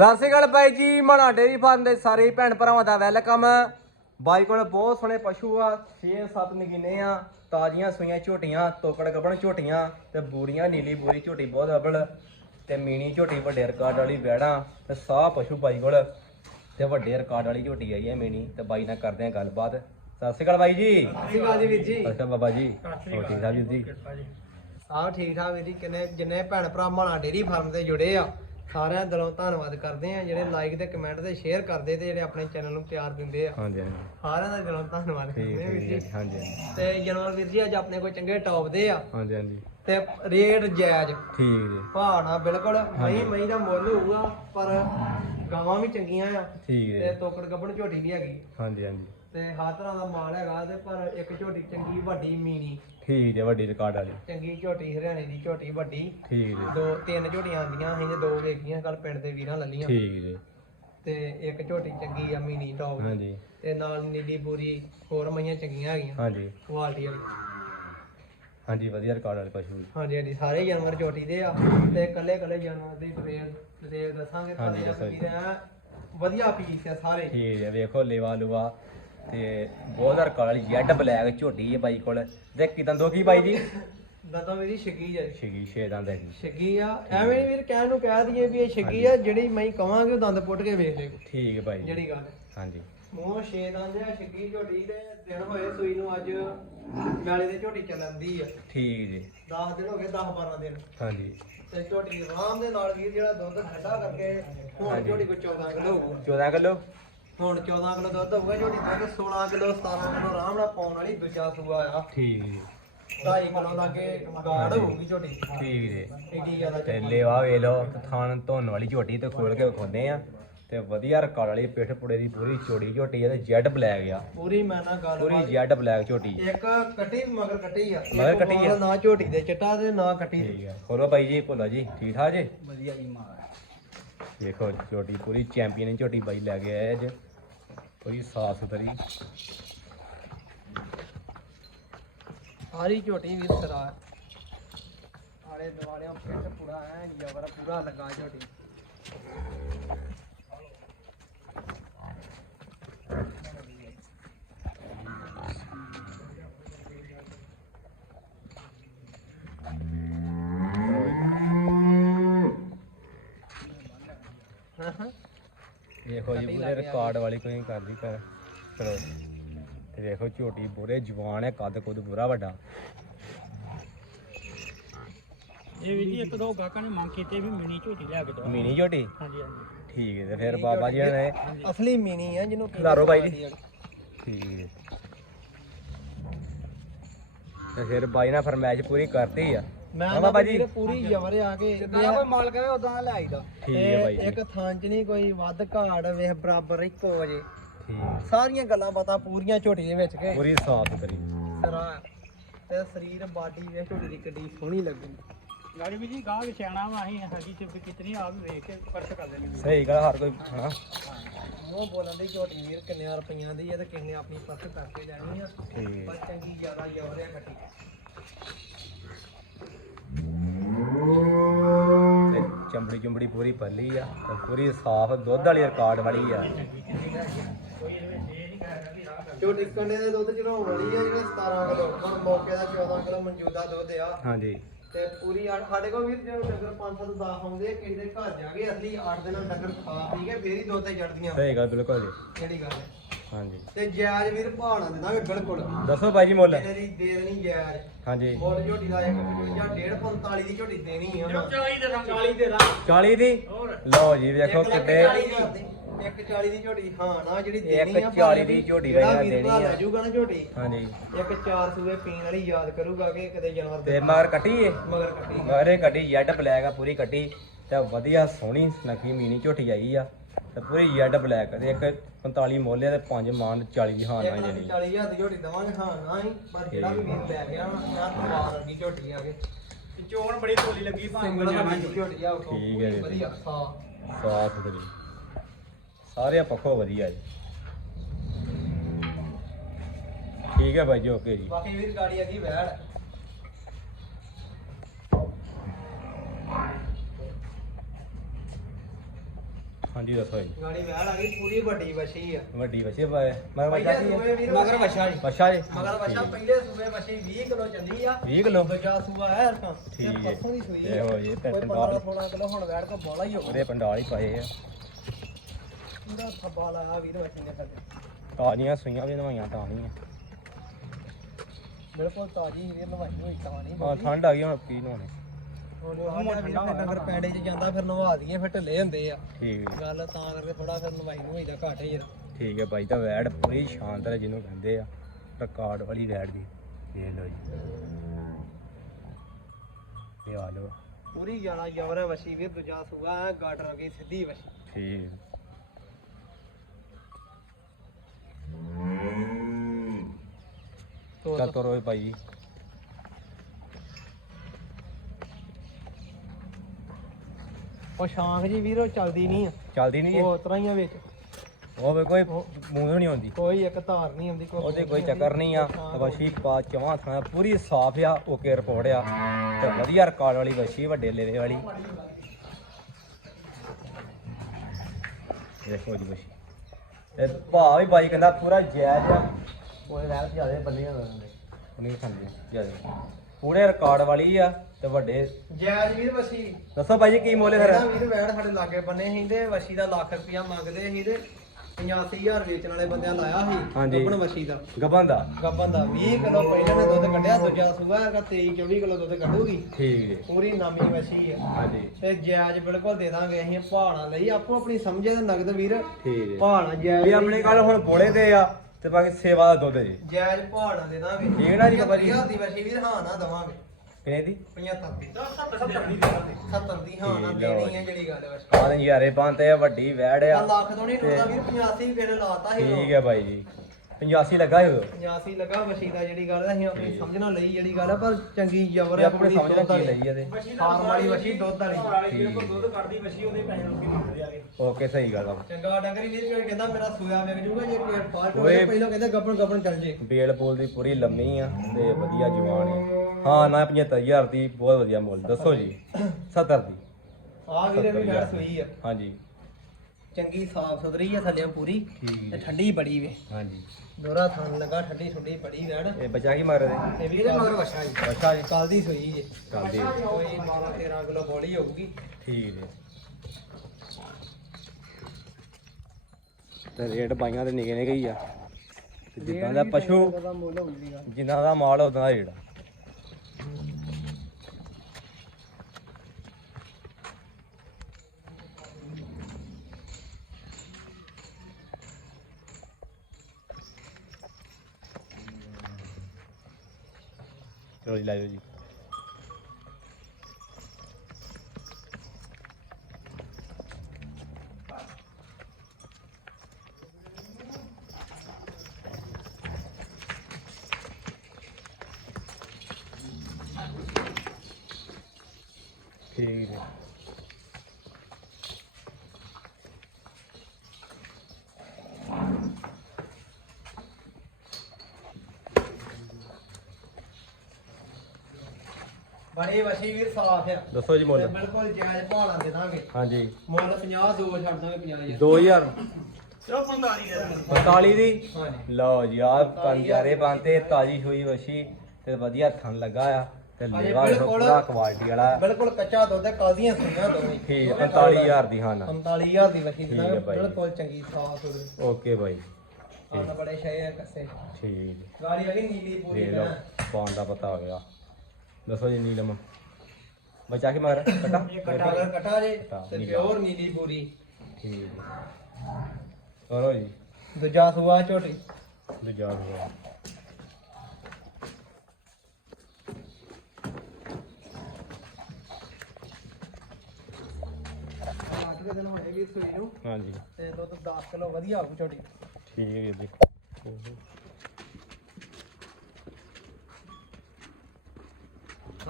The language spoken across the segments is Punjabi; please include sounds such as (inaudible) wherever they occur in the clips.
ਸਤਿ ਸ਼੍ਰੀ ਅਕਾਲ ਬਾਈ ਜੀ ਮਣਾ ਡੇਰੀ ਫਾਰਮ ਦੇ ਸਾਰੇ ਭੈਣ ਭਰਾਵਾਂ ਦਾ ਵੈਲਕਮ। ਬਾਈ ਕੋਲ ਬਹੁਤ ਸੋਹਣੇ ਪਸ਼ੂ ਆ 6-7 ਨਗੀਨੇ ਆ ਤਾਜ਼ੀਆਂ ਸੂਈਆਂ ਝੋਟੀਆਂ ਤੋਕੜ ਗੱਬਣ ਝੋਟੀਆਂ ਤੇ ਬੂਰੀਆਂ ਨੀਲੀ ਬੂਰੀ ਝੋਟੀ ਬਹੁਤ ਅਬਲ ਤੇ ਮੀਣੀ ਝੋਟੀ ਵੱਡੇ ਰਿਕਾਰਡ ਵਾਲੀ ਬੈੜਾਂ ਤੇ ਸਾਹ ਪਸ਼ੂ ਬਾਈ ਕੋਲ ਤੇ ਵੱਡੇ ਰਿਕਾਰਡ ਵਾਲੀ ਝੋਟੀ ਆਈ ਹੈ ਮੀਣੀ ਤੇ ਬਾਈ ਨਾਲ ਕਰਦੇ ਆ ਗੱਲਬਾਤ। ਸਤਿ ਸ਼੍ਰੀ ਅਕਾਲ ਬਾਈ ਜੀ। ਸਤਿ ਸ਼੍ਰੀ ਅਕਾਲ ਜੀ ਵੀਰ ਜੀ। ਸਤਿ ਸ਼੍ਰੀ ਅਕਾਲ ਬਾਬਾ ਜੀ ਹੋਰ ਠੀਕ ਠਾਕ ਵੀਰ ਜੀ? ਆਹ ਠੀਕ ਠਾਕ ਵੀਰ ਜੀ ਕਿੰਨੇ ਜਿੰਨੇ ਭੈਣ ਭਰਾ ਮਾਣਾ ਡੇਰੀ ਫਾਰਮ ਤੇ ਜੁੜੇ ਆ ਸਾਰਿਆਂ ਦਿਲੋਂ ਧੰਨਵਾਦ ਕਰਦੇ ਆ ਜਿਹੜੇ ਲਾਈਕ ਤੇ ਕਮੈਂਟ ਤੇ ਸ਼ੇਅਰ ਕਰਦੇ ਤੇ ਜਿਹੜੇ ਆਪਣੇ ਚੈਨਲ ਨੂੰ ਪਿਆਰ ਦਿੰਦੇ ਆ। ਹਾਂਜੀ ਹਾਂਜੀ। ਸਾਰਿਆਂ ਦਾ ਦਿਲੋਂ ਧੰਨਵਾਦ ਠੀਕ ਕਰਦੇ ਆ ਵੀਰ ਠੀਕ ਜੀ। ਹੈ, ਹਾਂਜੀ ਹਾਂਜੀ। ਤੇ ਜਨਵਰ ਵੀਰ ਜੀ ਅੱਜ ਆਪਣੇ ਕੋਲ ਚੰਗੇ ਟੌਪ ਦੇ ਆ। ਹਾਂਜੀ ਹਾਂਜੀ। ਤੇ ਰੇਟ ਜਾਇਜ਼। ਠੀਕ ਜੀ। ਭਾਣਾ ਬਿਲਕੁਲ ਮਹੀਂ ਮਹੀਂ ਦਾ ਮੁੱਲ ਹੋਊਗਾ ਪਰ ਗਾਵਾਂ ਵੀ ਚੰਗੀਆਂ ਆ। ਠੀਕ ਤੇ ਤੋਕੜ ਗੱਬਣ ਝੋਟੀ ਵੀ ਹੈਗੀ। ਹਾਂਜੀ ਹਾਂਜੀ। ਤੇ ਹਰ ਤਰ੍ਹਾਂ ਦਾ ਮਾਲ ਹੈਗਾ ਤੇ ਪਰ ਇੱਕ ਝੋਟੀ ਚੰਗੀ ਵੱਡੀ ਮੀਣੀ। ਠੀਕ ਹੈ ਵੱਡੀ ਰਿਕਾਰਡ ਵਾਲੀ। ਚੰਗੀ ਝੋਟੀ ਹਰਿਆਣੇ ਦੀ ਝੋਟੀ ਵੱਡੀ। ਠੀਕ ਜੀ। ਦੋ ਤਿੰਨ ਝੋਟੀਆਂ ਆਂਦੀਆਂ ਸੀ ਤੇ ਦੋ ਵੇਖੀਆਂ ਕੱਲ ਪਿੰਡ ਦੇ ਵੀਰਾਂ ਲੱਲੀਆਂ। ਠੀਕ ਜੀ। ਤੇ ਇੱਕ ਝੋਟੀ ਚੰਗੀ ਆ ਮੀਨੀ ਟੌਪ ਹਾਂਜੀ। ਤੇ ਨਾਲ ਨੀਲੀ ਬੂਰੀ ਹੋਰ ਮਈਆਂ ਚੰਗੀਆਂ ਹੈਗੀਆਂ। ਹਾਂਜੀ। ਕੁਆਲਿਟੀ ਵਾਲੀ। ਹਾਂਜੀ ਵਧੀਆ ਰਿਕਾਰਡ ਵਾਲੇ ਪਸ਼ੂ ਹਾਂਜੀ ਹਾਂਜੀ ਸਾਰੇ ਜਾਨਵਰ ਝੋਟੀ ਦੇ ਆ। ਤੇ ਕੱਲੇ ਕੱਲੇ ਜਾਨਵਰ ਦੀ ਡਿਟੇਲ ਡਿਟੇਲ ਦੱਸਾਂਗੇ। ਵੀਰ ਆ ਵਧੀਆ ਪੀਸ ਆ ਸਾਰੇ। ਠੀਕ ਹੈ ਵੇਖੋ ਲੇਵਾ ਲੂਆ ਤੇ ਰਿਕਾਰਡ ਵਾਲੀ ਜੈਡ ਬਲੈਕ ਝੋਟੀ ਹੈ ਬਾਈ ਕੋਲ। ਤੇ ਕਿਦਾਂ ਦੋ ਕੀ ਬਾਈ ਜੀ। ਦੰਦਾਂ ਮੇਰੀ ਛੱਗੀ ਆ। ਛੇਗੀ ਛੇ ਦੰਦ ਹੈਗੀ ਛੱਗੀ ਆ। ਐਵੇਂ ਨੀ ਵੀਰ ਕਹਿਣ ਨੂੰ ਕਹਿ ਦਈਏ ਵੀ ਇਹ ਛੱਗੀ ਆ ਜਿਹੜੀ ਮੈਂ ਕਵਾਂਗੇ ਉਹ ਦੰਦ ਪੁੱਟ ਕੇ ਵੇਖ ਲਿਓ। ਠੀਕ ਹੈ ਬਾਈ ਜੀ। ਜਿਹੜੀ ਗੱਲ ਹੈ ਹਾਂਜੀ। ਮੂੰਹ ਛੇ ਦੰਦ ਆ ਛੱਗੀ ਝੋਟੀ ਦੇ। ਦਿਨ ਹੋਏ ਸੂਈ ਨੂੰ ਅੱਜ ਨਾਲੇ ਦੇ ਝੋਟੀ ਚੱਲਦੀ ਆ। ਠੀਕ ਜੀ। 10 ਦਿਨ ਹੋ ਗਏ 10 12 ਦਿਨ। ਹਾਂਜੀ। ਤੇ ਝੋਟੀ ਆਰਾਮ ਦੇ ਨਾਲ ਵੀਰ ਜਿਹੜਾ ਦੁੱਧ ਠੰਡਾ ਕਰਕੇ ਹੁਣ ਹਾਂਜੀ। ਝੋਟੀ ਕੋ 14 ਕਿਲੋ ਹੋਊਗਾ 14 ਕਿਲੋ? ਹੁਣ 14 ਕਿਲੋ ਦੁੱਧ ਹੋਊਗਾ ਝੋਟੀ ਦੁੱਧ 16 ਕਿਲੋ 17 ਕਿਲੋ ਆਰਾਮ ਨਾਲ ਪਾਉਣ ਵਾਲੀ ਦੂਜਾ ਸੂਆ ਆ। ਠੀਕ ਜੀ। 2.5 ਕਿਲੋ ਲਾਗੇ ਗਾੜ ਹੋਊਗੀ ਝੋਟੀ ਠੀਕ ਜੀ। ਏਡੀ ਜ਼ਿਆਦਾ ਤੇ ਚੰਗੀ। ਲੇਵਾ ਵੇ ਲੋ ਤੇ ਥਾਣ ਧੋਣ ਵਾਲੀ ਝੋਟੀ ਤੇ ਖੋਲ ਕੇ ਵਿਖਾਉਂਦੇ ਆ। ਤੇ ਵਧੀਆ ਰਿਕਾਰਡ ਵਾਲੀ ਪਿੱਠ ਪੁੜੇ ਦੀ ਪੂਰੀ ਚੋੜੀ ਝੋਟੀ ਹੈ ਤੇ ਜੈਡ ਬਲੈਕ ਆ। ਪੂਰੀ ਮੈਂ ਨਾ ਗੱਲ ਪੂਰੀ ਜੈਡ ਬਲੈਕ ਝੋਟੀ। ਇੱਕ ਕੱਟੀ ਮਗਰ ਕੱਟੀ ਆ। ਮਗਰ ਇੱਕ ਕੱਟੀ ਆ। ਮਾਲ ਨਾ ਝੋਟੀ ਦੇ ਚਿੱਟਾ ਤੇ ਨਾ ਕੱਟੀ ਠੀਕ ਹੈ ਖੋਲੋ ਬਾਈ ਜੀ ਭੋਲਾ ਜੀ ਠੀਕ ਠਾਕ ਜੀ? ਵਧੀਆ ਜੀ ਮਾਲ ਦੇਖੋ ਝੋਟੀ ਪੂਰੀ ਚੈਂਪੀਅਨ ਝੋਟੀ ਬਾਈ ਲੈ ਕੇ ਆਇਆ ਅੱਜ। ਪੂਰੀ ਸਾਫ਼ ਸੁਥਰੀ ਸਾਰੀ ਝੋਟੀ ਵੀ ਸਰਾ ਆਲੇ ਦੁਆਲਿਆਂ ਪਿੱਠ ਪੂਰਾ ਐ ਜਬਰ ਪੂਰਾ ਲੱਗਾ ਝੋਟੀ। ਹਾਂ ਹਾਂ। ਦੇਖੋ ਜੀ ਪੂਰੇ ਰਿਕਾਰਡ ਵਾਲੀ ਕੋਈ ਕਰਦੀ ਕਰ ਚਲੋ। ਤੇ ਦੇਖੋ ਝੋਟੀ ਪੂਰੇ ਜਵਾਨ ਹੈ ਕੱਦ ਕੁੱਦ ਪੂਰਾ ਵੱਡਾ। ਇਹ ਵੀ ਜੀ ਇੱਕ ਦੋ ਗਾਹਕਾਂ ਨੇ ਮੰਗ ਕੀਤੀ ਵੀ ਮਿਨੀ ਝੋਟੀ ਲਿਆ ਕੇ ਦਿਓ। ਮੀਨੀ ਝੋਟੀ? ਹਾਂਜੀ ਹਾਂਜੀ। ਠੀਕ ਹੈ ਤੇ ਫਿਰ ਬਾਬਾ ਜੀ ਨੇ ਅਸਲੀ ਮੀਨੀ ਆ ਜਿਹਨੂੰ ਖਿਲਾਰੋ ਬਾਈ ਜੀ। ਠੀਕ ਹੈ। ਤੇ ਫਿਰ ਬਾਈ ਨੇ ਫਰਮਾਇਸ਼ ਪੂਰੀ ਕਰਤੀ ਆ। ਮੈਂ ਤਾਂ ਬਾਬਾ ਜੀ। ਵੀਰੇ ਪੂਰੀ ਜਬਰ ਆ ਕੇ ਜਿੱਦਾਂ ਕੋਈ ਮਾਲ ਕਹੇ ਉਦਾਂ ਲੈ ਆਈਦਾ। ਠੀਕ ਹੈ ਬਾਈ ਜੀ। ਇੱਕ ਥਾਂ 'ਚ ਨਹੀਂ ਕੋਈ ਵੱਧ ਘਾੜ ਵੇਖ ਬਰਾਬਰ ਇੱਕੋ ਵਜੇ। ਠੀਕ। ਸਾਰੀਆਂ ਗੱਲਾਂ ਬਾਤਾਂ ਪੂਰੀਆਂ ਝੋਟੀ ਦੇ ਵਿੱਚ ਕੇ। ਪੂਰੀ ਸਾਫ਼ ਸੁਥਰੀ ਸਰਾ ਤੇ ਸਰੀਰ ਬਾਡੀ ਵੇਖ ਝੋਟੀ ਦੀ ਕਿੱਡੀ ਸੋਹਣੀ ਲੱਗਣੀ। ਗਾੜੀ ਵੀ ਜੀ ਗਾਹ ਸਿਆਣਾ ਵਾ ਅਸੀਂ ਸਾਡੀ ਤੇ ਕਿਤਨੀ ਆਪ ਵੇਖ ਕੇ ਪਰਖ ਕਰ ਲੈਣੀ ਸਹੀ ਗੱਲ ਹਰ ਕੋਈ ਹਾਂ ਉਹ ਬੋਲਣ ਦੀ ਝੋਟੀ ਵੀਰ ਕਿੰਨੇ ਰੁਪਈਆਂ ਦੀ ਹੈ ਤੇ ਕਿੰਨੇ ਆਪਣੀ ਪਰਖ ਕਰਕੇ ਜਾਣੀ ਆ। ਠੀਕ। ਪਰ ਚੰਗੀ ਜ਼ਿਆਦਾ ਜਵਰਿਆ ਕੱਟੀ ਤੇ ਚੰਬੜੀ ਚੁੰਬੜੀ ਪੂਰੀ ਪੱਲੀ ਆ ਤੇ ਪੂਰੀ ਸਾਫ਼ ਦੁੱਧ ਵਾਲੀ ਰਿਕਾਰਡ ਵਾਲੀ ਆ। ਝੋਟੀ ਕੰਡੇ ਦੇ ਦੁੱਧ ਚੜਾਉਣ ਵਾਲੀ ਆ ਜਿਹੜੇ 17 ਕਿਲੋ ਹੁਣ ਮੌਕੇ ਦਾ 14 ਕਿਲੋ ਮੌਜੂਦਾ ਦੁੱਧ ਆ। ਹਾਂਜੀ। ਤੇ ਪੂਰੀ ਸਾਡੇ ਕੋਲ ਵੀਰ ਜਦੋਂ ਡੰਗਰ 5-7 10 ਆਉਂਦੇ ਆ, ਕਿਸੇ ਦੇ ਘਰ ਜਾ ਕੇ ਅਸਲੀ 8 ਦਿਨਾਂ ਡੰਗਰ ਖਾ ਪੀ ਕੇ ਫੇਰ ਹੀ ਦੁੱਧ ਤੇ ਚੜਦੀਆਂ ਸਹੀ ਗੱਲ ਬਿਲਕੁਲ ਜੀ। ਕਿਹੜੀ ਗੱਲ ਹੈ? ਹਾਂਜੀ। ਤੇ ਜਾਇਜ਼ ਵੀਰ ਭਾਣਾ ਦੇਵਾਂਗੇ ਬਿਲਕੁਲ। ਦੱਸੋ ਬਾਈ ਜੀ ਮੁੱਲ। ਇਹਨੇ ਦੀ ਦੇ ਦੇਣੀ ਜਾਇਜ਼ ਹਾਂਜੀ। ਮੁੱਲ ਝੋਟੀ ਦਾ ਇੱਕ 55 1.5 45 ਦੀ ਝੋਟੀ ਦੇਣੀ ਆ। ਉਹਨਾਂ 40 ਦੇ ਰੰਗ 40 ਦੇ ਰੰਗ 40 ਦੀ? ਲਓ ਜੀ ਵੇਖੋ ਕਿੱਡੇ ਇੱਕ 40 ਦੀ ਝੋਟੀ ਹਾਂ ਨਾ ਜਿਹੜੀ ਇੱਕ ਦੇਣੀ ਆ 40 ਦੀ ਝੋਟੀ ਜਿਹੜਾ ਵਜਾ ਵੀਰ ਦੇਣੀ ਭਰਾ ਆ। ਲੈ ਜਾਊਗਾ ਨਾ ਝੋਟੀ ਹਾਂਜੀ। ਇੱਕ ਚਾਰ ਸੂਏ ਪੀਣ ਵਾਲੀ ਯਾਦ ਕਰੂਗਾ ਕਿ ਕਿਤੇ ਜਾਨਵਰ ਤੇ ਦੇ ਮਗਰ ਕੱਟੀ ਏ? ਮਗਰ ਕੱਟੀ। ਮਗਰੇ ਕੱਟੀ ਜੈਡ ਬਲੈਕ ਆ ਪੂਰੀ ਕੱਟੀ। ਤੇ ਵਧੀਆ ਸੋਹਣੀ ਨਖੀ ਮੀਨੀ ਝੋਟੀ ਆਈ ਆ। ਤੇ ਪੂਰੀ ਜੈਡ ਬਲੈਕ ਤੇ ਇੱਕ 45 ਮੋਲੇ ਤੇ ਪੰਜ ਮਾਨ 40 ਦੀ ਹਾਂ ਨਾ ਇੱਕ ਜਿਹੜੀ 40000 ਦੀ ਝੋਟੀ ਦਵਾਂਗੇ ਹਾਂ ਨਾ ਹੀ ਪਰ ਜਿਹੜਾ ਵੀ ਵੀਰ ਗਿਆ ਨਾ ਯਾਰ ਵਰਗੀ ਝੋਟੀ ਆ ਕੇ ਚੋਣ ਬੜੀ ਢੋਲੀ ਲੱਗੀ ਦੀ। ਝੋਟੀ ਆ ਉਹ ਠੀਕ ਹੈ ਜੀ। ਵਧੀਆ ਹਾਂ। ਸਾਫ਼ ਸੁਥਰੀ ਸਾਰੇ ਪੱਖੋਂ ਵਧੀਆ ਜੀ। ਠੀਕ ਹੈ ਬਾਈ ਜੀ ਓਕੇ ਜੀ। ਬਾਕੀ ਵੀਰ ਗਾੜੀ ਆ ਗਈ ਵੈੜ। ਹਾਂਜੀ ਦੱਸੋ ਜੀ। ਗਾੜੀ ਵਹਿਲ ਆ ਗਈ ਪੂਰੀ ਵੱਡੀ ਵਛੀ ਆ। ਵੱਡੀ ਵਛੀ ਬਾਏ ਮਗਰ ਵਛਾ ਪਹਿਲੇ ਕੀ ਸੂਏ ਹੈ ਵੀਰ ਮਗਰ ਵਛਾ ਜੀ। ਵਛਾ ਜੀ। ਮਗਰ ਵਛਾ ਪਹਿਲੇ ਸੂਏ ਵਛੀ 20 ਕਿਲੋ ਚੱਲੀ ਆ। 20 ਕਿਲੋ। ਦੂਜਾ ਸੂਆ ਹੈ ਹਰਕਾ ਠੀਕ ਹੈ। ਪਰਸੋਂ ਦੀ ਸੂਈ ਇਹ ਹੋ ਜੀ ਪੈਟਨ 15 16 ਕਿਲੋ ਹੁਣ ਵੈੜ ਕੋ ਬੋਲਾ ਹੀ ਹੋ ਉਹਦੇ ਪੰਡਾਲ ਹੀ ਪਾਏ ਆ। ਪੂਰਾ ਥੱਬਾ ਲਾਇਆ ਵੀਰ ਵਛੀ ਨੇ ਥੱਲੇ ਤਾਜ਼ੀਆਂ ਸੂਈਆਂ ਵੀ ਨਵਾਈਆਂ ਤਾਂ ਨਹੀਂ ਆ। ਬਿਲਕੁਲ ਤਾਜੀ ਵੀਰ ਨਵਾਈ ਹੋਈ ਤਾਂ ਨਹੀਂ ਹਾਂ ਠੰਡ ਆ ਗਈ ਹੁਣ ਕੀ ਨਹਾਉਣੇ ਵੀਰ ਫਿਰ ਨਗਰ ਪੈਂਡੇ 'ਚ ਜਾਂਦਾ ਫਿਰ ਨਵਾ ਦਈਏ ਫਿਰ ਢਿੱਲੇ ਹੁੰਦੇ ਆ। ਠੀਕ। ਹੈ ਗੱਲ ਤਾਂ ਕਰਕੇ ਥੋੜਾ ਫਿਰ ਨਵਾਈ ਨੂੰ ਹੋਈਦਾ ਘਾਟ ਯਾਰ। ਠੀਕ ਹੈ ਬਾਈ ਤਾਂ ਵੈੜ ਪੂਰੀ ਸ਼ਾਨਦਾਰ ਜਿਹਨੂੰ ਕਹਿੰਦੇ ਆ। ਰਿਕਾਰਡ ਵਾਲੀ ਵੈੜ ਦੀ। ਦੇਖ ਲਓ ਜੀ। ਇਹ ਆ ਲਓ। ਪੂਰੀ ਜਾਣਾ ਯਾਰ ਹੈ ਵਛੀ ਵੀਰ ਦੂਜਾ ਸੂਆ ਹੈ ਗਾਡਰ ਗਈ ਸਿੱਧੀ ਵਛੀ ਠੀਕ। ਚੱਲ ਤੋਰੋ ਭਾਈ। ਉਹ ਸ਼ਾਂਖ ਜੀ ਵੀਰ ਉਹ ਚੱਲਦੀ ਨਹੀਂ ਆ। ਚੱਲਦੀ ਨਹੀਂ ਉਹ ਉਤਰਾ ਹੀ ਆ ਵਿੱਚ। ਉਹ ਵੇ ਕੋਈ ਮੂੰਹ ਨਹੀਂ ਆਉਂਦੀ। ਕੋਈ ਇੱਕ ਧਾਰ ਨਹੀਂ ਆਉਂਦੀ ਕੋਈ ਉਹਦੇ ਕੋਈ ਚੱਕਰ ਨਹੀਂ ਆ। ਵਸ਼ੀ ਪਾ ਚਵਾਂ ਥਾਂ ਪੂਰੀ ਸਾਫ਼ ਆ ਓਕੇ ਰਿਪੋਰਟ ਆ। ਤੇ ਵਧੀਆ ਰਿਕਾਰਡ ਵਾਲੀ ਵਸ਼ੀ ਵੱਡੇ ਲੇਵੇ ਵਾਲੀ। ਦੇਖੋ ਜੀ ਵਸ਼ੀ। ਤੇ ਭਾਅ ਵੀ ਬਾਈ ਕਹਿੰਦਾ ਪੂਰਾ ਜਾਇਜ਼ ਆ। ਉਹਦੇ ਨਾਲ ਜਿਆਦੇ ਬੰਦੀਆਂ ਹੁੰਦੇ। ਨਹੀਂ ਖਾਂਦੇ ਜਿਆਦੇ। ਪੂਰੇ ਰਿਕਾਰਡ ਵਾਲੀ ਆ। ਤੇ ਵੱਡੇ। ਜੈਜ ਵੀਰ ਵਛੀ ਦੱਸੋ ਬਾਈ ਜੀ ਕੀ ਮੁੱਲ ਫਿਰ? ਇਹਦਾ ਵੀਰ ਵੈੜ ਸਾਡੇ ਲਾਗੇ ਬੰਨੇ ਸੀ ਤੇ ਵਛੀ ਦਾ ਲੱਖ ਰੁਪਇਆ ਮੰਗਦੇ ਸੀ ਤੇ 85000 ਵੇਚਣ ਵਾਲੇ ਬੰਦਿਆਂ ਲਾਇਆ ਸੀ ਹਾਂਜੀ। ਗੱਬਣ ਵਛੀ ਦਾ। ਗੱਬਾਂ ਦਾ? ਗੱਬਨ ਦਾ। 20 ਕਿਲੋ ਪਹਿਲੇ ਨੇ ਦੁੱਧ ਕੱਢਿਆ ਦੂਜਾ ਸੂਆ ਹੈਗਾ 23 24 ਕਿਲੋ ਦੁੱਧ ਕੱਢੂਗੀ। ਠੀਕ ਜੀ। ਪੂਰੀ ਨਾਮੀ ਵਛੀ ਹੈ ਹਾਂਜੀ। ਤੇ ਜਾਇਜ਼ ਬਿਲਕੁਲ ਦੇ ਦਾਂਗੇ ਅਸੀਂ ਭਾਣਾ ਲਈ ਆਪੋ ਆਪਣੀ ਸਮਝੇ ਤੇ ਨਗਦ ਵੀਰ। ਠੀਕ ਜੀ। ਭਾਣਾ ਜਾਇਜ਼ ਵੀ ਆਪਣੇ ਕੱਲ ਹੁਣ ਬੋਲੇ ਤੇ ਆ ਤੇ ਬਾਕੀ ਸੇਵਾ ਦਾ ਦੁੱਧ ਜੀ। ਜਾਇਜ਼ ਭਾਣਾ ਦੇ ਦਾਂਗੇ। ਠੀਕ ਹੈ ਨਾ ਜੀ ਬਾਬਾ ਜੀ? 70000 ਦੀ ਵਛੀ ਵੀਰ ਹਾਂ ਨਾ ਦਵਾਂਗੇ। ਕਿੰਨੇ ਦੀ? 75 ਦੀ 70 ਦੀ 70 ਦੀ ਹਾਂ ਨਾ ਦੇਣੀ ਹੈ ਜਿਹੜੀ ਗੱਲ ਵਛੀ ਆਹ ਯਾਰੇ ਬੰਤੇ ਆ ਵੱਡੀ ਵੈੜ ਆ। ਆ ਲੱਖ ਤੋਂ ਨਹੀਂ ਟੁੱਟਦਾ ਵੀਰ 85 ਕਿਲੋ ਲਾਤਾ ਸੀ ਠੀਕ ਹੈ ਬਾਈ ਜੀ। 85 ਲੱਗਾ ਹੀ ਉਦੋਂ। 85 ਲੱਗਾ ਵਛੀ ਦਾ ਜਿਹੜੀ ਗੱਲ ਹੈ ਅਸੀਂ ਆਪਣੀ। ਸਮਝਣਾ ਲਈ ਜਿਹੜੀ ਗੱਲ ਹੈ ਪਰ ਚੰਗੀ ਜ਼ਬਰ ਹੈ ਆਪਣੇ ਸਮਝਣਾ ਕੀ ਲਈ ਇਹਦੇ ਫਾਰਮ ਵਾਲੀ ਵਛੀ ਦੁੱਧ ਵਾਲੀ। ਠੀਕ। ਦੁੱਧ ਕੱਢਦੀ ਵਛੀ ਉਹਦੇ ਪੈਸੇ ਲੋਕੀ ਮੰਗਦੇ ਆਗੇ। ਓਕੇ ਸਹੀ ਗੱਲ ਆ। ਚੰਗਾ ਡੰਗਰੀ ਵੀਰ ਕੋਈ ਕਹਿੰਦਾ ਮੇਰਾ ਸੂਆ ਵਿਕ ਜੂਗਾ ਜੇ ਕੋਈ ਫਾਲਟ ਓਏ। ਹੋਵੇ ਪਹਿਲਾਂ ਕਹਿੰਦਾ ਗੱਪਣ ਗੱਪਣ ਚੱਲ ਜੇ। ਬੇਲ ਪੂਲ ਦੀ ਪੂਰੀ ਲੰਮੀ ਆ ਤੇ ਵਧੀਆ ਜਵਾਨ ਆ। ਹਾਂ ਨਾ 75000 ਦੀ ਬਹੁਤ ਵਧੀਆ ਮੁੱਲ ਦੱਸੋ ਜੀ। (coughs) 70 ਦੀ। ਆ ਵੀਰੇ ਵੀ ਗੱਲ ਸੂਈ ਆ। ਹਾਂਜੀ। ਚੰਗੀ ਸਾਫ਼ ਸੁਥਰੀ ਆ ਥੱਲੇ ਪੂਰੀ ਤੇ ਹੈ। ਠੰਡੀ ਬੜੀ ਵੇ। ਹਾਂਜੀ। ਦੋਰਾ ਥਣ ਲਗਾ ਠੰਡੀ ਠੰਡੀ ਬੜੀ ਵੈੜ ਇਹ ਬਚਾ ਕੀ ਮਗਰ ਦੇ ਤੇ ਵੀਰੇ ਮਗਰ ਵਛਾ ਜੀ। ਅੱਛਾ ਜੀ। ਕੱਲ ਦੀ ਸੂਈ ਜੇ। ਚੱਲਦੀ ਹੈ। ਕੋਈ 12 13 ਕਿਲੋ ਬੋਲੀ ਹੋਊਗੀ। ਠੀਕ ਜੀ ਤੇ ਰੇਟ ਬਾਈਆਂ ਦੇ ਨਿਕੇ ਨਿਕੇ ਹੀ ਆ। ਤੇ ਜਿੱਦਾਂ ਦਾ ਪਸ਼ੂ ਦਾ ਜਿੰਨਾ ਦਾ ਮਾਲ ਉਦਾਂ ਦਾ ਰੇਟ ਆ ਚਲੋ ਬੜੀ ਵਛੀ ਵੀਰ ਸਾਫ਼ ਆ ਦੱਸੋ ਜੀ ਤੇ ਮੁੱਲ ਬਿਲਕੁਲ ਜਾਇਜ਼ ਭਾਣਾ ਦੇ ਦਾਂਗੇ। ਹਾਂਜੀ। ਮੁੱਲ 50 ਦੋ ਛੱਡ ਦਾਂਗੇ 50000 2000 ਚਲੋ 45 ਦੇ ਦਾਂਗੇ 45 ਦੀ? ਹਾਂਜੀ। ਲਓ ਜੀ ਆ ਕੰਜਾਰੇ ਬੰਤੇ ਤਾਜੀ ਹੋਈ ਵਸ਼ੀ ਤੇ ਵਧੀਆ ਥਣ ਲੱਗਾ ਆ ਤੇ ਲੇਵਾ। ਪੂਰਾ ਕੁਆਲਿਟੀ ਵਾਲਾ। ਬਿਲਕੁਲ ਕੱਚਾ ਦੁੱਧ ਹੈ ਕੱਲ ਦੀਆਂ ਸੁਈਆਂ ਦੋਵੇਂ। ਠੀਕ ਹੈ 45000 ਦੀ ਹਾਂ ਨਾ। 45000 ਦੀ ਵਛੀ ਦੇ। ਬਿਲਕੁਲ ਚੰਗੀ ਸਾਫ਼ ਸੁਥਰੀ। ਓਕੇ ਬਾਈ ਆਹ ਬੜੇ ਸ਼ੈ ਆ ਕੱਸੇ। ਠੀਕ ਗਾੜੀ ਗਈ ਨੀਲੀ ਪੂਰੀ ਦੇ ਲਓ ਪਾਉਣ ਦਾ ਪਤਾ ਹੋ ਗਿਆ। ਦੱਸੋ ਜੀ ਨੀਲਮ। ਬਚਾ ਕੇ ਮਗਰ ਕਟਾ? ਇਹ ਕਟਾ ਅਗਰ ਕਟਾ ਜੇ ਕਟਾ, ਤੇ ਨੀਲਾ। ਪਿਓਰ ਨੀਲੀ ਪੂਰੀ। ਠੀਕ ਹੈ ਕਰੋ ਜੀ ਦੂਜਾ ਸੂਆ ਝੋਟੀ। ਦੂਜਾ ਦਿਨ ਵੀ ਸੂਈ ਨੂੰ। ਹਾਂਜੀ। ਤੇ ਦੁੱਧ 10 ਕਿਲੋ ਵਧੀਆ ਹੋਊ ਝੋਟੀ। ਠੀਕ ਹੈ ਜੀ।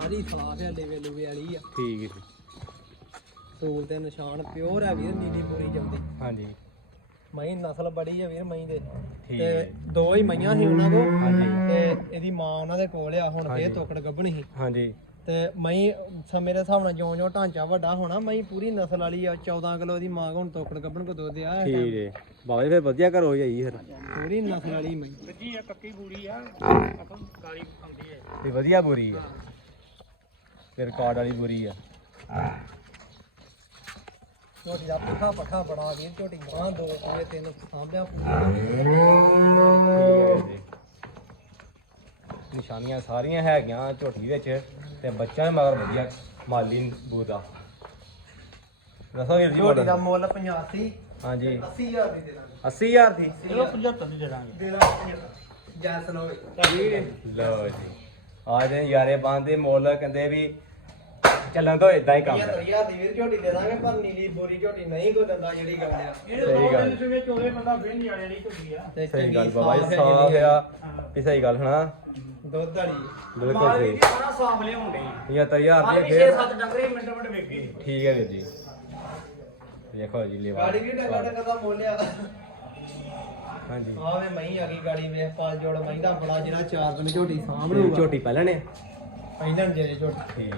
ਸਾਰੀ ਸਾਫ਼ ਹੈ ਲੇਵੇ ਲੂਵੇ ਵਾਲੀ ਆ। ਠੀਕ ਹੈ ਜੀ। ਸੂਲ ਤੇ ਨਿਸ਼ਾਨ ਪਿਓਰ ਹੈ ਵੀਰ ਨੀਲੀ ਪੂਰੀ ਜਾਂਦੀ। ਹਾਂਜੀ। ਮਹੀਂ ਨਸਲ ਬੜੀ ਹੈ ਵੀਰ ਮਹੀਂ ਦੇ। ਠੀਕ ਤੇ ਹੈ। ਦੋ ਹੀ ਮਈਆਂ ਸੀ ਉਹਨਾਂ ਕੋਲ। ਤੇ ਇਹਦੀ ਮਾਂ ਉਹਨਾਂ ਦੇ ਕੋਲ ਆ ਹੁਣ। ਫੇਰ ਤੋਕੜ ਗੱਭਣੀ ਸੀ। ਹਾਂਜੀ। ਤੇ ਮਈ ਸਮੇਂ ਦੇ ਹਿਸਾਬ ਨਾਲ ਜਿਉਂ ਜਿਉਂ ਢਾਂਚਾ ਵੱਡਾ ਹੋਣਾ ਮਈ ਪੂਰੀ ਨਸਲ ਵਾਲੀ ਆ 14 ਕਿਲੋ ਦੀ ਮਾਂ ਹੁਣ ਤੋਕੜ ਗੱਭਣ ਕੋ ਦੁੱਧ ਆ ਠੀਕ ਜੀ ਬਾਬਾ ਫਿਰ ਵਧੀਆ ਘਰ ਹੋ ਜਾਈ ਫਿਰ। ਪੂਰੀ ਨਸਲ ਵਾਲੀ ਮਈ ਆ ਆ। ਹੈ। ਤੇ ਵਧੀਆ ਬੁਰੀ ਆ। ਤੇ ਰਿਕਾਰਡ ਵਾਲੀ ਬੁਰੀ ਆ। ਝੋਟੀ ਦਾ ਪੁੱਠਾ ਪੱਠਾ ਬੜਾ ਵੀਰ ਝੋਟੀ ਮਾਂ ਦੋ ਤੇ ਤਿੰਨ ਸਾਂਭਿਆ। ਜੀ ਨਿਸ਼ਾਨੀਆਂ ਸਾਰੀਆਂ ਹੈਗੀਆਂ ਝੋਟੀ ਵਿੱਚ ਤੇ ਬੱਚਾ ਵੀ ਮਗਰ ਵਧੀਆ ਮਾਲੀ ਬੂ ਦਾ। ਦੱਸੋ ਵੀਰ ਜੀ ਝੋਟੀ ਦਾ ਮੁੱਲ ਮੁੱਲ 85 ਹਾਂਜੀ। 80000 ਦੀ ਦੇ ਦਾਂਗੇ। 80000 ਦੀ ਚਲੋ 75 ਦੀ? ਦੇ ਦਾਂਗੇ। ਦੇ ਦਾਂਗੇ। ਜੈਸ ਲੋ ਲਓ ਜੀ। ਆ ਜੇ ਯਾਰੇ ਬਾਂਦੇ ਮੁੱਲ ਕਹਿੰਦੇ ਵੀ ਚੱਲਣ ਤੋਂ ਇਦਾਂ ਹੀ ਕੰਮ ਕਰ 75000 ਦੀ ਵੀਰ ਝੋਟੀ ਦੇ ਦਾਂਗੇ ਪਰ ਨੀਲੀ ਬੋਰੀ ਝੋਟੀ ਨਹੀਂ ਕੋਈ ਦਿੰਦਾ ਜਿਹੜੀ ਗੱਲ ਆ। ਇਹਦੇ ਸਹੀ ਦੋ ਗੱਲ। ਸਵੇਰੇ ਚੋਲੇ ਬੰਦਾ ਫੇਰ ਨਹੀਂ ਆਲੇ ਨਹੀਂ ਝੁੱਗੀ ਆ। ਤੇ ਸਹੀ ਗੱਲ ਬਾਬਾ ਜੀ ਸਾਫ਼ ਆ। ਵੀ ਸਹੀ ਗੱਲ ਹਨਾ? ਦੁੱਧ ਵਾਲੀ। ਬਿਲਕੁਲ ਸਹੀ। ਬੜਾ ਸਾਫ਼ ਲਿਆਉਣ ਡਈ? 75000 ਆਹ ਦੀ ਵੀ ਫੇਰ 6-7 ਡੰਗਰੇ ਮਿੰਟ ਮਿੰਟ ਵੇਖ ਗਏ। ਠੀਕ ਹੈ ਵੀਰ ਜੀ। ਦੇਖੋ ਜੀ ਲੈਵਾ। ਗਾੜੀ ਵੀ ਟੱਕਾ ਟੱਕਾ ਦਾ ਮੁੱਲ ਆ। ਹਾਂਜੀ। ਆ ਵੇ ਮਹੀਂ ਆ ਗਈ ਗਾੜੀ ਵੇਖ ਪਾਲ ਜੋੜ ਮਹੀਂ ਦਾ ਬੜਾ ਜਿਹੜਾ ਚਾਰ ਦਿਨ ਝੋਟੀ ਸਾਂਭ ਤੇ ਲੂਗਾ ਝੋਟੀ ਪਹਿਲਾਂ ਨੇ ਪਹਿਲਾਂ ਜੇ ਝੋਟੀ। ਠੀਕ।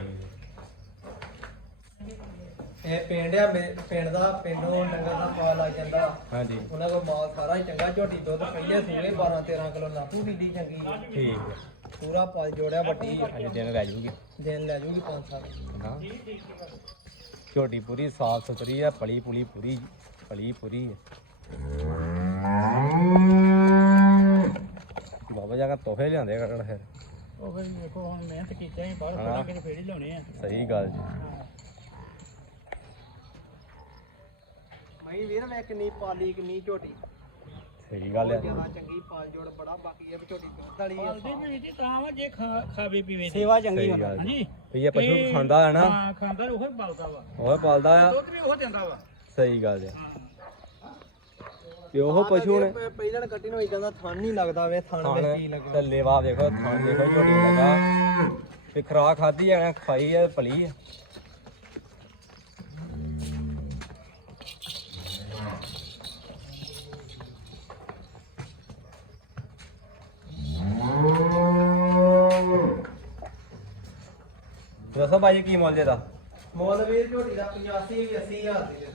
ਇਹ ਪਿੰਡ ਆ ਮੇ- ਪਿੰਡ ਦਾ ਪਿੰਡੋਂ ਡੰਗਰ ਦਾ ਪਾਲ ਲੱਗ ਜਾਂਦਾ। ਹਾਂਜੀ। ਉਹਨਾਂ ਕੋਲ ਮਾਲ ਸਾਰਾ ਹੀ ਚੰਗਾ ਝੋਟੀ ਦੁੱਧ ਪਹਿਲੇ ਸੂਏ 12 13 ਕਿਲੋ ਨਾਪੂ ਚੰਗੀ। ਆ ਠੀਕ ਹੈ ਪੂਰਾ ਪਾਲ ਜੋੜਿਆ ਵੱਡੀ। ਆ। ਅੱਜ ਦਿਨ ਰਹਿ ਜੂਗੀ। ਦਿਨ ਲੈ ਜੂਗੀ 5 ਸਾਲ। ਹਾਂ ਝੋਟੀ ਪੂਰੀ ਸਾਫ਼ ਸੁਥਰੀ ਆ ਪਲੀ ਪੁਲੀ ਪੂਰੀ ਪਲੀ ਪੂਰੀ ਹੈ ਬਾਬਾ ਜੀ ਕਾ ਤੋਹਫੇ ਲਿਆਂਦੇ ਕਰਨ ਫਿਰ। ਉਹ ਫਿਰ ਵੇਖੋ ਹੁਣ ਮਿਹਨਤ ਕੀਤਾ ਹੀ ਬਾਹਰ ਹਾਂ। ਪੜਾ ਕੇ ਫੇਰ ਹੀ ਲਾਉਣੇ ਆ। ਸਹੀ ਗੱਲ ਜੀ। ਮਹੀਂ ਵੀਰ ਮੈਂ ਕਿੰਨੀ ਪਾਲੀ ਕਿੰਨੀ ਝੋਟੀ। ਸਹੀ ਗੱਲ ਬਹੁਤ ਆ ਜ਼ਿਆਦਾ ਚੰਗੀ ਪਾਲ ਜੋੜ ਬੜਾ ਬਾਕੀ ਇਹ ਵੀ ਝੋਟੀ ਦੁੱਧ ਵਾਲੀ ਆ। ਪਾਲਦੀ ਵੀ ਜੀ ਤਾਂ ਵਾ ਜੇ ਖਾ- ਖਾਵੇ ਪੀਵੇ ਤੇ। ਸੇਵਾ ਸਹੀ ਗੱਲ ਜੀ। ਹਾਂਜੀ। ਵੀ ਇਹ ਪਸ਼ੂ ਤੇ- ਖਾਂਦਾ ਹੈ ਨਾ। ਹਾਂ ਖਾਂਦਾ ਉਹ ਪਾਲਦਾ ਵਾ। ਉਹ ਪਾਲਦਾ ਆ। ਦੁੱਧ ਵੀ ਉਹ ਦਿੰਦਾ ਵਾ। ਸਹੀ ਗੱਲ ਆ। ਹਾਂ। ਤੇ ਉਹ ਪਸ਼ੂ ਨੇ। ਪਹਿਲਾਂ ਕੱਟੀ ਨੂੰ ਇਦਾਂ ਦਾ ਥਣ ਨਹੀਂ ਲੱਗਦਾ ਵੇ ਥਣ ਵਿੱਚ ਕੀ ਲੱਗਾ। ਤੇ ਲੇਵਾ ਵੇਖੋ ਥਣ ਦੇਖੋ ਝੋਟੀ ਲਗਾ। ਤੇ ਖਰਾ ਖਾਦੀ ਆ ਖਾਈ ਆ ਭਲੀ ਆ। ਦੱਸੋ ਭਾਈ ਕੀ ਮੁੱਲ ਜੇ ਦਾ? ਮੁੱਲ ਵੀਰ ਝੋਟੀ ਦਾ 85 ਵੀ 80000 ਦੀ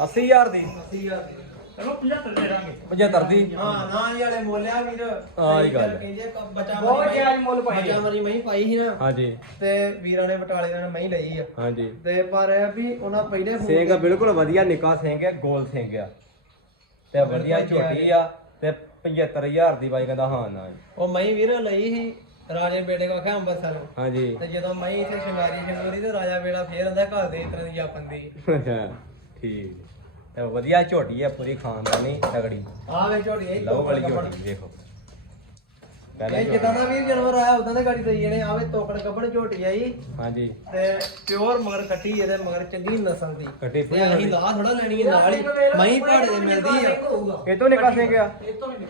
80000 ਦੀ? 80000 ਦੀ। ਚਲੋ 75 ਦੇ ਦਾਂਗੇ। 75 ਦੀ? ਹਾਂ ਨਾ ਹੀ ਵਾਲੇ ਮੋਲਿਆ ਵੀਰ। ਹਾਂ, ਇਹ ਗੱਲ। ਕਹਿੰਦੇ ਬੱਚਾ ਬਹੁਤ ਜਾਇਜ਼ ਮੁੱਲ ਪਾਈ ਬੱਚਾ ਮਰੀ ਮਹੀਂ ਪਾਈ ਸੀ ਨਾ। ਹਾਂਜੀ। ਤੇ ਵੀਰਾਂ ਨੇ ਬਟਾਲੇ ਨੇ ਮਹੀਂ ਲਈ ਆ। ਹਾਂਜੀ। ਤੇ ਪਰ ਇਹ ਆ ਵੀ ਉਹਨਾਂ ਪਹਿਲੇ ਸਿੰਘ ਬਿਲਕੁਲ ਵਧੀਆ ਨਿੱਕਾ ਸਿੰਘ ਹੈ ਗੋਲ ਸਿੰਘ ਆ। ਤੇ ਵਧੀਆ ਝੋਟੀ ਆ। ਤੇ 75000 ਦੀ ਬਾਈ ਕਹਿੰਦਾ ਹਾਂ ਨਾ। ਉਹ ਮਹੀਂ ਵੀਰ ਲਈ ਸੀ ਰਾਜੇ ਬੇਟੇ ਕੋ ਆਖਿਆ ਅੰਬਰਸਰ ਹਾਂਜੀ। ਤੇ ਜਦੋਂ ਮਹੀਂ ਇੱਥੇ ਸ਼ਿੰਗਾਰੀ ਸ਼ਿੰਗਾਰੀ ਤੇ ਰਾਜਾ ਵੇਲਾ ਫੇਰ ਆਂਦਾ ਘਰ ਦੇ ਇਤਰ ਦੀ ਜਾਪਨ ਦੀ। ਠੀਕ। ਤੇ ਵਧੀਆ ਝੋਟੀ ਆ ਪੂਰੀ ਖਾਨਦਾਨੀ ਤਗੜੀ। ਆ ਵੇ ਝੋਟੀ ਇਹ ਲਓ ਵਾਲੀ ਝੋਟੀ ਦੇਖੋ। ਪਹਿਲਾਂ ਇਹ ਜਿੱਦਾਂ ਦਾ ਵੀਰ ਜਾਨਵਰ ਆਇਆ ਉਦਾਂ ਦੇ ਗਾੜੀ ਦਈ ਜਣੇ ਆਵੇ ਤੋਕੜ ਕੱਪੜ ਝੋਟੀ ਆਈ। ਹਾਂਜੀ। ਤੇ ਪਿਓਰ ਮਗਰ ਕੱਟੀ ਇਹਦੇ ਮਗਰ ਚੰਗੀ ਨਸਲ ਦੀ। ਕੱਟੀ ਤੇ ਅਸੀਂ ਲਾਹ ਥੋੜਾ ਲੈਣੀ ਹੈ ਨਾਲ ਹੀ ਮਹੀਂ ਪਹਾੜੇ ਦੇ ਮਿਲਦੀ ਆ। ਇਹ ਤੋਂ ਨਿੱਕਾ ਸਿੰਘ ਆ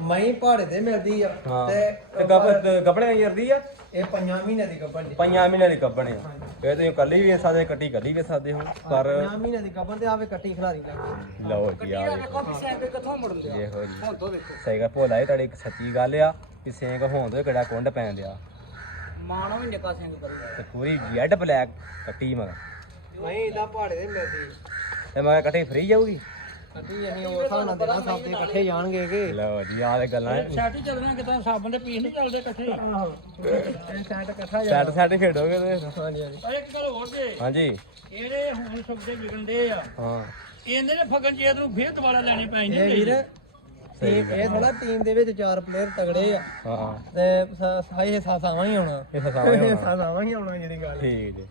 ਮਹੀਂ ਪਹਾੜੇ ਦੇ ਮਿਲਦੀ ਆ। ਤੇ ਤੇ ਗੱਬੜ ਗੱਬੜੇ ਯਰਦੀ ਆ? ਇਹ ਪੰਜਾਂ ਮਹੀਨੇ ਦੀ ਗੱਭਣ ਜੀ ਪੰਜਾਂ ਮਹੀਨੇ ਦੀ ਗੱਬਣੇ ਆ। ਇਹ ਤੁਸੀਂ ਕੱਲੀ ਵੀ ਸਕਦੇ ਕੱਟੀ ਕੱਲੀ ਵੇਚ ਸਕਦੇ ਹੋ ਪਰ ਪੰਜਾਂ ਮਹੀਨੇ ਦੀ ਗੱਭਣ ਤੇ ਆਵੇ ਕੱਟੀ ਖਿਲਾਰੀ ਲੱਗ ਲਓ ਜੀ ਆ ਵੇਖੋ। ਸੈਂਕ ਕਿੱਥੋਂ ਮੁੜ ਲਿਆ। ਦੇਖੋ ਜੀ। ਹੁਣ ਤੋਂ ਵੇਖੋ। ਸਹੀ ਗੱਲ ਭੋਲਾ ਇਹ ਤੁਹਾਡੀ ਇੱਕ ਸੱਚੀ ਗੱਲ ਆ। ਕਿ ਸਿੰਘ ਹੋਣ ਤੋਂ ਕਿਹੜਾ ਕੁੰਡ ਪੈਣ ਦਿਆ। ਮਾਣੋ ਵੀ ਨਿੱਕਾ ਸਿੰਘ ਕਰੀ ਤੇ ਪੂਰੀ ਜੈਡ ਬਲੈਕ ਕੱਟੀ ਮਗਰ। ਮਹੀਂ ਇਦਾਂ ਪਹਾੜੇ ਦੇ ਮਿਲਦੀ। ਤੇ ਮਗਰ ਕੱਟੀ ਫਰੀ ਜਾਊਗੀ? ਕੱਟੀ ਅਸੀਂ ਉਹ ਹਿਸਾਬ ਨਾਲ ਦੇਣਾ ਸਭ ਦੇ ਇਕੱਠੇ ਜਾਣਗੇ ਕਿ। ਲਓ ਜੀ ਆਹ ਤੇ ਗੱਲਾਂ ਛਾਟੀ ਚੱਲਣਾ ਕਿਤਾ ਸਾਬਣ ਦੇ ਪੀਸ ਨਹੀਂ ਚੱਲਦੇ ਇਕੱਠੇ। ਇਹ ਸੈਟ ਇਕੱਠਾ ਜਾ ਸੈਟ ਸੈਟ ਖੇਡੋਗੇ ਤੇ। ਹਾਂਜੀ ਹਾਂਜੀ। ਪਰ ਇੱਕ ਗੱਲ ਹੋਰ ਜੇ ਹਾਂਜੀ। ਇਹਦੇ ਹੁਣ ਸੁਬਦੇ ਵਿਗਣਦੇ ਆ। ਹਾਂ। ਇਹਨੇ ਨੇ ਫਗਨ ਚੇਤ ਨੂੰ ਫੇਰ ਦੁਬਾਰਾ ਲੈਣੀ ਪੈਣੀ ਇਹ ਵੀਰ ਟੀਮ ਇਹ ਥੋੜਾ ਟੀਮ ਦੇ ਵਿੱਚ ਚਾਰ ਪਲੇਅਰ ਤਗੜੇ ਆ। ਹਾਂ। ਤੇ ਸਾਈ ਹਿੱਸਾ ਸਾਵਾਂ ਹੀ ਆਉਣਾ। ਇਹ ਸਸਾਵੇਂ ਹੋਣਾ ਹਿੱਸਾ ਸਾਵਾਂ ਹੀ ਆਉਣਾ ਜਿਹੜੀ ਗੱਲ। ਠੀਕ ਜੀ।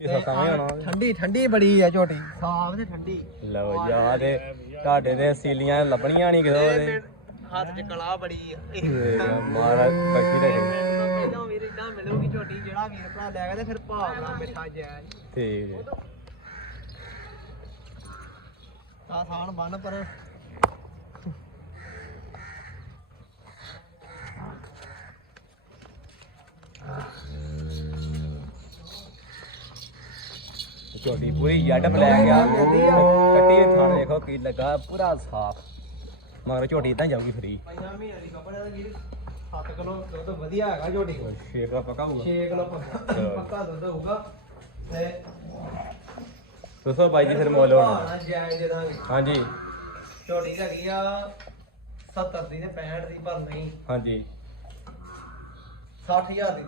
ਇਹ ਸਸਾਵੇਂ ਹੋਣਾ ਠੰਡੀ ਠੰਡੀ ਬੜੀ ਆ ਝੋਟੀ। ਸਾਫ਼ ਤੇ ਠੰਡੀ। ਲਓ ਜੀ ਤੇ ਤੁਹਾਡੇ ਦੇ ਸੀਲੀਆਂ ਲੱਭਣੀਆਂ ਨਹੀਂ ਕਿਦੋਂ ਦੇ। ਹੱਥ 'ਚ ਕਲਾ ਬੜੀ ਆ। ਮਹਾਰਾਜ ਬੱਕੀ ਦਾ ਪਹਿਲਾਂ ਵੀਰ ਇਦਾਂ ਮਿਲੂਗੀ ਝੋਟੀ ਜਿਹੜਾ ਵੀਰ ਭਰਾ ਲੈ ਗਿਆ ਤੇ ਫਿਰ ਭਾਵਨਾ ਮਿੱਠਾ ਜਾਇਜ਼ ਠੀਕ ਜੀ। ਆ ਥਾਣ ਬੰਨ ਪਰ ਝੋਟੀ ਪੂਰੀ ਜੱਡ ਬਲੈਕ ਆ ਕੱਟੀ ਥਾਣ ਦੇਖੋ ਕੀ ਲੱਗਾ ਪੂਰਾ ਸਾਫ਼। ਮਗਰ ਝੋਟੀ ਤਾਂ ਜਾਊਗੀ ਫਰੀ। 7 ਕਿਲੋ ਦੁੱਧ ਵਧੀਆ ਹੈਗਾ ਝੋਟੀ ਕੋਲ ਛੇ ਦਾ ਪੱਕਾ ਹੋਊਗਾ। 6 ਕਿਲੋ ਪੱਕਾ ਪੱਕਾ ਦੁੱਧ ਹੋਊਗਾ ਤੇ ਦੱਸੋ ਬਾਈ ਜੀ ਫਿਰ ਮੁੱਲ ਹੁਣ। ਜਾਇਜ਼ ਦੇ ਦਾਂਗੇ। ਹਾਂਜੀ। ਝੋਟੀ ਹੈਗੀ ਆ 70 ਦੀ ਤੇ 65 ਦੀ ਪਰ ਨਹੀਂ। ਹਾਂਜੀ। 60000 ਦੀ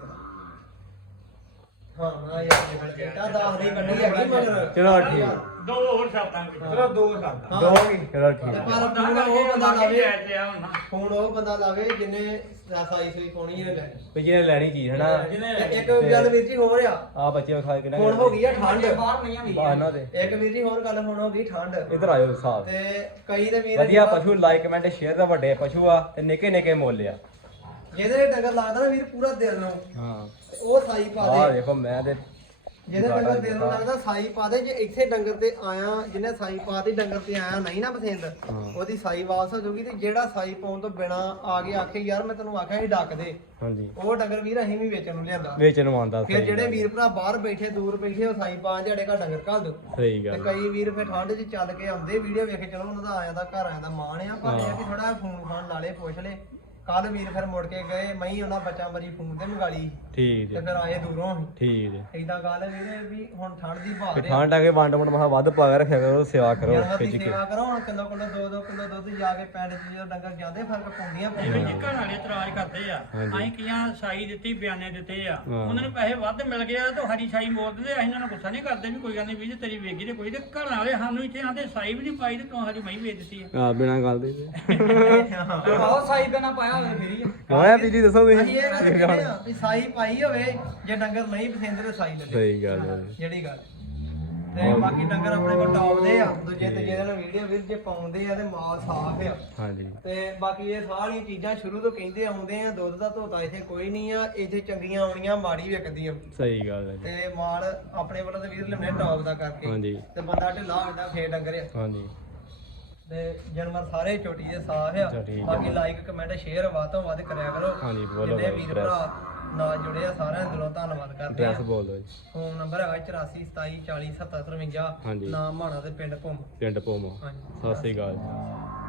ਹਾਂ ਹਾਂ ਯਾਰ ਨਿਕਲ ਗਿਆ। 10 ਦੀ ਕੱਢੀ ਹੈਗੀ ਮਗਰ। ਚਲੋ ਠੀਕ ਦੋ ਹੋਰ ਸ਼ਬਦਾਂ ਵਿੱਚ। ਚਲੋ ਦੋ ਕਰਦਾ ਦੋ ਚਲੋ ਤੇ ਠੀਕ ਪਰ ਫੋਨ ਉਹ ਬੰਦਾ ਲਾਵੇ। ਲਿਆ ਹੁਣ ਫੋਨ ਉਹ ਬੰਦਾ ਲਾਵੇ ਜਿਹਨੇ ਸਾਈ ਸੂਈ ਪਾਉਣੀ ਜਿਹਨੇ ਲੈਣੀ। ਵੀ ਜਿਹਨੇ ਲੈਣੀ ਚੀਜ਼ ਹੈ ਨਾ ਤੇ ਇੱਕ ਗੱਲ ਵੀਰ ਜੀ ਹੋਰ ਆ। ਆ ਬੱਚੇ ਵਿਖਾ ਕੇ ਹੁਣ ਹੋ ਗਈ ਆ ਠੰਡ। ਬਾਹਰ ਦੇ। ਇੱਕ ਵੀਰ ਜੀ ਹੋਰ ਗੱਲ ਹੁਣ ਹੋ ਗਈ ਠੰਡ। ਇਧਰ ਆਇਓ ਸਾਹਿਬ ਤੇ ਕਈ ਦੇ ਵੀਰ ਵਧੀਆ ਪਸ਼ੂ ਲਾਈਕ ਕਮੈਂਟ ਸ਼ੇਅਰ ਦਾ ਵੱਡੇ ਪਸ਼ੂ ਆ ਤੇ ਨਿੱਕੇ ਨਿੱਕੇ ਮੁੱਲ ਆ। ਜਿਹਦੇ ਡੰਗਰ ਲਾਦਾ ਨਾ ਵੀਰ ਪੂਰਾ ਦਿਲ ਨੂੰ। ਹਾਂ। ਉਹ ਸਾਈ ਪਾ ਆ ਦੇ ਦੇਖੋ ਮੈਂ ਤੇ ਜਿਹਦੇ ਡੰਗਰ ਦਿਲ ਨੂੰ ਲੱਗਦਾ ਸਾਈ ਪਾ ਦੇ। ਜੇ ਇੱਥੇ ਡੰਗਰ ਤੇ ਆਇਆ ਜਿਹਨੇ ਸਾਈ ਪਾ ਦੀ ਡੰਗਰ ਤੇ ਆਇਆ ਨਹੀਂ ਨਾ ਪਸੰਦ। ਉਹਦੀ ਸਾਈ ਵਾਪਸ ਹੋ ਜਾਊਗੀ ਤੇ ਜਿਹੜਾ ਸਾਈ ਪਾਉਣ ਤੋਂ ਬਿਨਾ ਆ ਕੇ ਆਖੇ ਯਾਰ ਮੈਂ ਤੈਨੂੰ ਆਖਿਆ ਸੀ ਡੱਕ ਦੇ। ਹਾਂਜੀ। ਉਹ ਡੰਗਰ ਵੀਰ ਅਸੀਂ ਵੀ ਵੇਚਣ ਨੂੰ ਲਿਆਂਦਾ। ਵੇਚਣ ਨੂੰ ਆਉਂਦਾ ਫਿਰ ਜਿਹੜੇ। ਵੀਰ ਭਰਾ ਬਾਹਰ ਬੈਠੇ ਦੂਰ ਬੈਠੇ ਉਹ ਸਾਈ ਪਾ ਜਿਹੜੇ ਘਰ ਡੰਗਰ ਘੱਲ ਦੋ। ਸਹੀ ਤੇ ਗੱਲ ਕਈ ਵੀਰ ਫਿਰ ਠੰਡ 'ਚ ਚੱਲ ਕੇ ਆਉਂਦੇ ਵੀਡੀਓ ਵੇਖ ਕੇ ਚਲੋ ਉਹਨਾਂ ਦਾ ਆਇਆ ਦਾ ਘਰ ਆਇਆ ਦਾ ਮਾਣ ਆ ਪਰ ਇਹ ਆ ਕਿ ਥੋੜਾ ਫੋਨ ਲਾ ਲੇ ਪੁੱਛ ਲੇ। ਕੱਲ ਵੀਰ ਫਿਰ ਮੁੜ ਕੇ ਗਏ ਮਈ ਉਹਨਾਂ ਬੱਚਾ ਮਰੀ ਫੋਨ ਤੇ ਮੰਗਾਲੀ ਠੀਕ ਤੇ ਜੀ ਫਿਰ ਆਏ ਦੂਰੋਂ ਹੀ ਠੀਕ ਜੀ ਏਦਾਂ ਗੱਲ ਹੈ ਵੀਰੇ ਵੀ ਹੁਣ ਠੰਡ ਦੀ ਬਹਾਰ ਤੇ ਠੰਡ ਆ ਕੇ ਵੰਡ ਵੰਡ ਮਹਾ ਵੱਧ ਪਾ ਕੇ ਰੱਖਿਆ ਕਰੋ ਸੇਵਾ ਕਰੋ ਜਾਨਵਰ ਦੀ ਖਿੱਚ ਕੇ। ਸੇਵਾ ਕਰੋ ਹੁਣ ਕਿਲੋ ਕਿਲੋ ਦੋ ਦੋ ਕਿਲੋ ਦੁੱਧ ਜਾ ਕੇ ਪਿੰਡ 'ਚ ਜਦੋਂ ਡੰਗਰ ਜਾਂਦੇ ਫ਼ਰਕ ਪਾਉਂਦੀਆਂ ਪਾਉਂਦੀਆਂ। ਘਰ ਵਾਲੇ ਇਤਰਾਜ਼ ਕਰਦੇ ਆ। ਹਾਂਜੀ। ਅਸੀਂ ਕੀਆਂ ਸਾਈ ਦਿੱਤੀ ਬਿਆਨੇ ਦਿੱਤੇ ਆ। ਹਾਂ। ਉਹਨਾਂ ਨੂੰ ਪੈਸੇ ਵੱਧ ਮਿਲ ਗਏ ਆ ਤਾਂ ਸਾਡੀ ਸਾਈ ਮੋੜ ਦਿੰਦੇ ਅਸੀਂ ਇਹਨਾਂ ਨੂੰ ਗੁੱਸਾ ਨਹੀਂ ਕਰਦੇ ਵੀ ਕੋਈ ਗੱਲ ਨਹੀਂ ਵੀ ਜੇ ਤੇਰੀ ਵੇਗੀ ਤੇ ਕੋਈ ਤੇ ਘਰ ਵਾਲੇ ਸਾਨੂੰ ਇੱਥੇ ਆਂਦੇ ਸਾਈ ਵੀ ਨਹੀਂ ਪਾਈ ਤੇ ਤੂੰ ਸਾਡੀ ਮਹੀਂ ਵੇਚ ਦਿੱਤੀ ਆ। ਆ ਬਿਨਾ ਗੱਲ ਦੇ। ਬਹੁਤ ਸਾਈ ਬਿਨਾ ਪਾਇਆ ਹੋਵੇ ਫਿਰ ਹੀ ਪੀਜੀ ਦੱਸੋ ਅਸੀਂ ਤੁਸੀਂ ਇਹ ਗੱਲ। ਕਹਿੰਦੇ ਆ ਵੀ ਸਾਈ ਪਾਈ ਹੋਵੇ ਜੇ ਡੰਗਰ ਨਹੀਂ ਪਸੰਦ ਤੇ ਸਾਈ ਲੈ। ਸਹੀ ਗੱਲ ਹੈ। ਜਿਹੜੀ ਗੱਲ। ਤੇ ਬਾਕੀ ਡੰਗਰ ਆਪਣੇ ਕੋਲ ਟੌਪ ਦੇ ਆ ਦੂਜੇ ਤੀਜੇ ਦਿਨ ਵੀਡੀਓ ਵੀਰ ਜੇ ਪਾਉਂਦੇ ਆ ਤੇ ਮਾਲ ਸਾਫ਼ ਆ। ਹਾਂਜੀ। ਤੇ ਬਾਕੀ ਇਹ ਸਾਰੀਆਂ ਚੀਜ਼ਾਂ ਸ਼ੁਰੂ ਤੋਂ ਕਹਿੰਦੇ ਆਉਂਦੇ ਆ ਦੁੱਧ ਦਾ ਧੋਤਾ ਇੱਥੇ ਕੋਈ ਨਹੀਂ ਆ ਇੱਥੇ ਚੰਗੀਆਂ ਆਉਣੀਆਂ ਮਾੜੀ ਵਿਕਦੀ ਆ। ਸਹੀ ਗੱਲ ਹੈ ਜੀ। ਤੇ ਮਾਲ ਆਪਣੇ ਵੱਲੋਂ ਤੇ ਵੀਰ ਲਿਮਨੇ ਟੌਪ ਦਾ ਕਰਕੇ। ਹਾਂਜੀ। ਤੇ ਬੰਦਾ ਢਿੱਲਾ ਹੋ ਜਾਂਦਾ ਫੇਰ ਡੰਗਰ ਆ। ਹਾਂਜੀ। ਤੇ ਜਾਨਵਰ ਸਾਰੇ ਚੋਟੀ ਦੇ ਸਾਫ਼ ਅੱਛਾ, ਆ। ਠੀਕ ਆ। ਬਾਕੀ ਲਾਈਕ ਕਮੈਂਟ ਸ਼ੇਅਰ ਵੱਧ ਤੋਂ ਵੱਧ ਕਰਿਆ ਕਰੋ। ਹਾਂਜੀ, ਬੋਲੋ ਜਿੰਨੇ ਬਾਈ, ਵੀਰ ਭਰਾ ਨਾਲ ਜੁੜੇ ਆ ਸਾਰਿਆਂ ਦਾ ਦਿਲੋਂ ਧੰਨਵਾਦ ਕਰਦੇ ਆ। ਐਡਰੈਸ ਬੋਲ ਦਿਓ ਜੀ ਫੋਨ ਨੰਬਰ ਹੈਗਾ 84 27 40 77 53 ਹਾਂਜੀ। ਨਾਮ ਮਾਣਾ ਤੇ ਪਿੰਡ ਭੁੰਮ। ਪਿੰਡ ਪੋਮੋ ਹਾਂਜੀ। ਸਤਿ ਸ੍ਰੀ ਅਕਾਲ ਜੀ।